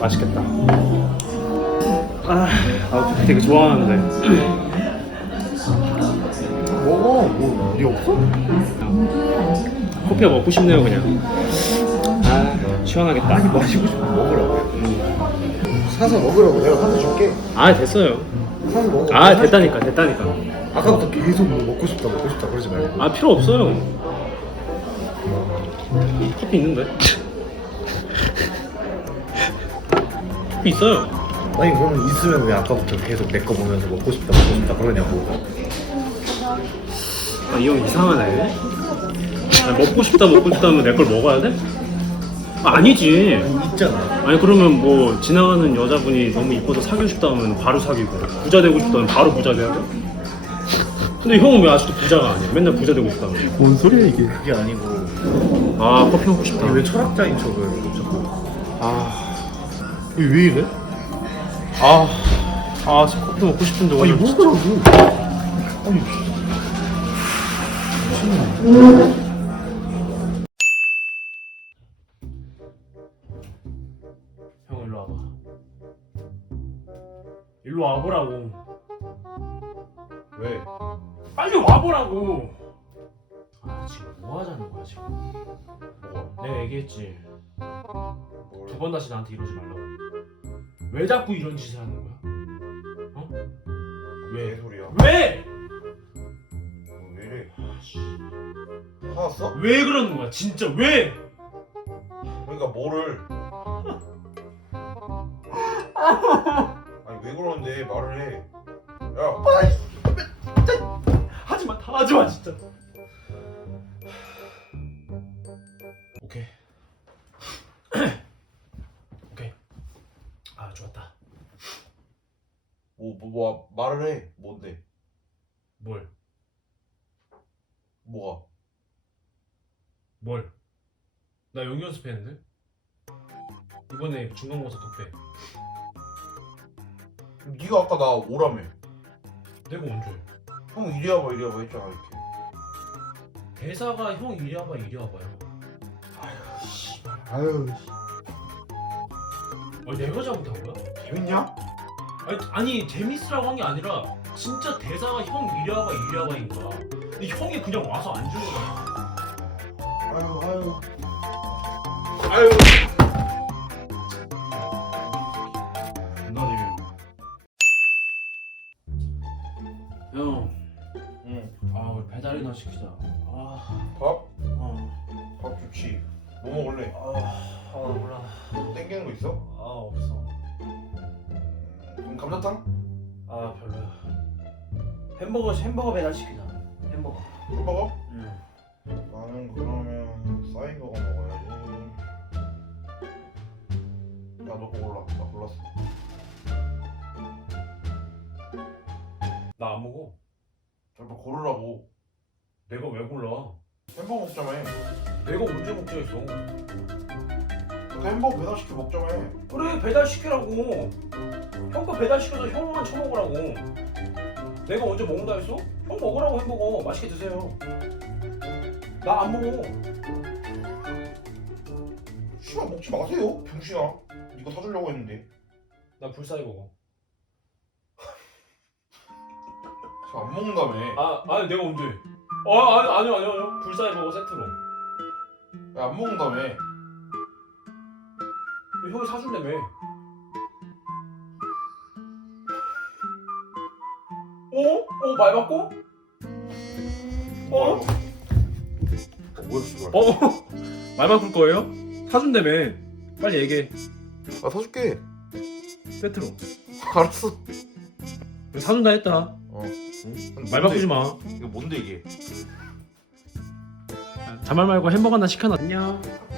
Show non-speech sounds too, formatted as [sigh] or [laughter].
맛있겠다. 아, 아 되게 좋아하는데. 먹어. 뭐 일이 없어? 커피가 먹고 싶네요 그냥. 아 시원하겠다. 아니 마시고 싶으면 먹으라고. 사서 먹으라고 내가 사서 줄게. 아 됐어요. 사서 먹어. 아 됐다니까 됐다니까. 아까부터 계속 뭐 먹고 싶다 먹고 싶다 그러지 말고. 아 필요 없어요. 커피 있는데? 커피 있어요. 아니 그러면 있으면 왜 아까부터 계속 내 거 보면서 먹고 싶다 먹고 싶다 그러냐고. 아, 이 형 이상하네. 아, 먹고 싶다 먹고 싶다면 내 걸 먹어야 돼? 아, 아니지. 있잖아. 아니 그러면 뭐 지나가는 여자분이 너무 이뻐서 사귀고 싶다면 바로 사귀고 부자 되고 싶다면 바로 부자 돼야 돼? 근데 형은 왜 아직도 부자가 아니야? 맨날 부자 되고 싶다며. 뭔 소리야 이게? 그게 아니고. 아 커피 먹고 싶다. 아니, 왜 철학자인 척을 자꾸? 아, 왜 이래? 아, 아 커피 먹고 싶은데 아니 오늘 먹으라고. 아니. 형 일로 와봐. 일로 와보라고. 왜? 빨리 와보라고. 아 지금 뭐 하자는 거야 지금? 뭐가? 내가 얘기했지. 뭘? 두번 다시 나한테 이러지 말라고. 왜 자꾸 이런 짓을 하는 거야? 어? 왜 소리야? 왜? 왜 이래? 화났어? 왜 그러는 거야? 진짜 왜? 그러니까 뭐를? [laughs] 아니 왜 그러는데 말을 해? 야. 하지 아 좋았다. 뭐, 뭐, 뭐 말을 해. 뭔데? 뭘? 뭐가? 뭘? 나 연기 연습했는데? 이번에 중간고사 독해. 네가 아까 나 오라며. 내가 언제? 형 이리 와봐 이리 와봐 했잖아 이렇게. 대사가 형 이리 와봐 이리 와봐요. 아유 아 니 내가 잘못한 거야? 재밌냐? 아니, 아니 재밌으라고 한 게 아니라 진짜 대사가 형 이리 와봐 이리 와봐인 거야. 근데 형이 그냥 와서 앉은 거잖아. 아유 아유. 아유. 나님. 형, 응. 아 우리 배달이나 시키자. 아, 밥? 어, 밥 좋지. 뭐 먹을래? 아, 아 몰라. 땡기는 거 있어? 아 없어. 음, 그럼 감자탕? 아 별로야. 햄버거 햄버거 배달 시키자. 햄버거. 햄버거? 응. 나는 그러면 싸이버거 먹어야지. 야너 골라. 나 골랐어. 나 안 먹어. 잠깐 고르라고. 내가 왜 골라? 햄버거 먹자며. 내가 언제 먹자 했어? 그 햄버거 배달 시켜 먹자며. 그래 배달 시키라고. 형거 배달 시켜서 형만 처먹으라고. 내가 언제 먹는다 했어? 형 먹으라고 햄버거 맛있게 드세요. 나 안 먹어. 씨발 먹지 마세요. 병신아. 이거 사주려고 했는데. 나 불사이 먹어. 저안 먹는다며. 아 아니 내가 언제? 아 아니 아니 아니 아니 불사이 먹어 세트로. 야, 안 먹는다며. 형이 사준다며. 어? 어? 말 바꿔? 어? 뭐야, 씨발. 어? 말 바꿀 거예요? 사준다며. 빨리 얘기해. 아, 사줄게. 세트로. 알았어. 사준다 했다. 어. 응? 말 바꾸지 마. 이거 뭔데 이게? 자말 말고 햄버거 하나 시켜놔. 안녕. 야, 야,